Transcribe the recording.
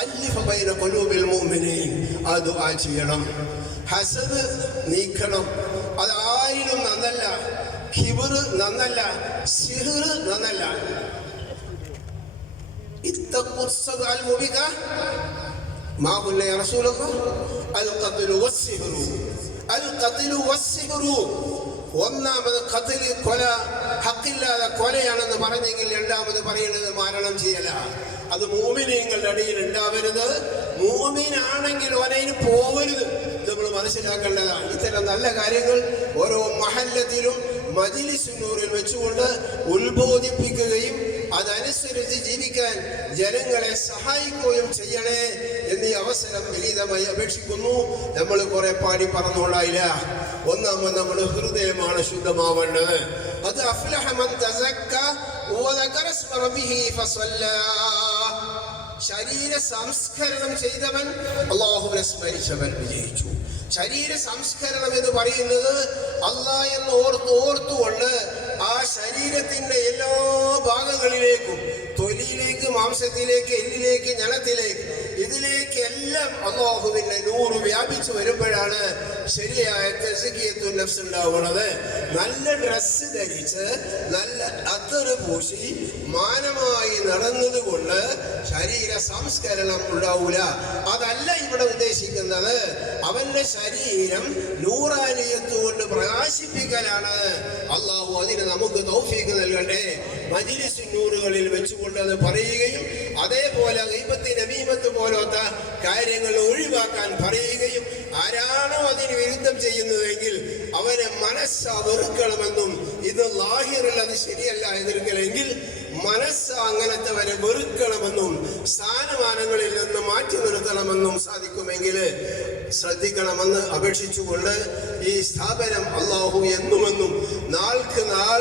അല്ലിഫ ബൈന ഖുലൂബിൽ മുഅ്മിനീൻ ആ ദുആ ചെയ്യണം. ഹസദ് നീക്കണം. അത് ആരിലും നന്നല്ല. കിബർ നന്നല്ല. സിഹ്ർ നന്നല്ല. ഇത്തഖുസ്സദ് അൽ മുബിക മാ ഖുല്ല യാ റസൂലല്ലാഹ് അൽ ഖത്ലു വസ്സിഹ്റു അൽ ഖത്ലു വസ്സിഹ്റു. ഒന്നാമത് ഖത്ൽ, കൊല, ഹക്കില്ലാതെ കൊലയാണെന്ന് പറഞ്ഞെങ്കിൽ രണ്ടാമത് പറയുന്നത് മരണം ചെയ്യല. അത് മുഅ്മിനീങ്ങളുടെ ഇടയിൽ ഉണ്ടാവരുത്. മുഅ്മിനാണെങ്കിൽ ഒരേന് പോവരുത്. നമ്മൾ മനസ്സിലാക്കേണ്ടതാണ്. ഇത്തരം നല്ല കാര്യങ്ങൾ ഓരോ മഹല്ലത്തിലും മജ്‌ലിസ് നൂറിൽ വെച്ചുകൊണ്ട് ഉത്ബോധിപ്പിക്കുകയും അതനുസരിച്ച് ജീവിക്കാൻ ജനങ്ങളെ സഹായിക്കുകയും ചെയ്യണേ എന്നീ അവസരം വിനീതമായി അപേക്ഷിക്കുന്നു. നമ്മൾ കുറെ പാടി പറഞ്ഞോളായില്ല. ഒന്നാമത് നമ്മുടെ ഹൃദയമാണ് ശുദ്ധമാവേണ്ടത്. അത് അഫ്ലഹ മൻ തസക്ക വദകറ ഇസ്മ റബ്ബിഹി ഫസല്ലാ. ശരീര സംസ്കരണം ചെയ്തവൻ, അല്ലാഹുവിനെ സ്മരിച്ചവൻ വിജയിച്ചു. ശരീര സംസ്കരണം എന്ന് പറയുന്നത് അല്ലാഹ് എന്ന് ഓർത്തുകൊണ്ട് ആ ശരീരത്തിന്റെ എല്ലാ ഭാഗങ്ങളിലേക്കും, തൊലിയിലേക്ക്, മാംസത്തിലേക്ക്, എല്ലിലേക്ക്, ഞണത്തിലേക്ക്, ഇതിലേക്ക് എല്ലാം അല്ലാഹുവിന്റെ നൂറ് വ്യാപിച്ചു വരുമ്പോഴാണ് ശരിയായ തസ്കിയത്തുൻ നഫ്സ് ഉണ്ടാവുന്നത്. നല്ല ഡ്രസ്സ് ധരിച്ച് നല്ല അത്തറ് പൂശി മാനമായി നടന്നത് കൊണ്ട് ശരീര സംസ്കരണം ഉണ്ടാവൂല. അതല്ല ഇവിടെ ഉദ്ദേശിക്കുന്നത്. അവന്റെ ശരീരം നൂറാനിയത്ത് കൊണ്ട് പ്രകാശിപ്പിക്കലാണ്. അല്ലാഹു അതിന് നമുക്ക് തൗഫീഖ് നൽകട്ടെ. മജ്‌ലിസ് നൂറുകളിൽ വെച്ചുകൊണ്ട് അത് പറയുകയും അതേപോലെ ഗീബത്ത്, നമീമത്ത് പോലത്തെ കാര്യങ്ങൾ ഒഴിവാക്കാൻ പറയുകയും ആരാണോ അതിന് വിരുദ്ധം ചെയ്യുന്നതെങ്കിൽ അവനെ മനസ്സ വെറുക്കണമെന്നും, ഇത് ലാഹിറിൽ അത് ശരിയല്ല എതിർക്കലെങ്കിൽ മനസ്സ അങ്ങനത്തെ വരെ വെറുക്കണമെന്നും സ്ഥാനമാനങ്ങളിൽ നിന്ന് മാറ്റി നിർത്തണമെന്നും സാധിക്കുമെങ്കിൽ ശ്രദ്ധിക്കണമെന്ന് അപേക്ഷിച്ചുകൊണ്ട് ഈ സ്ഥാപനം അല്ലാഹു എന്നുമെന്നും നാൾക്ക് നാൾ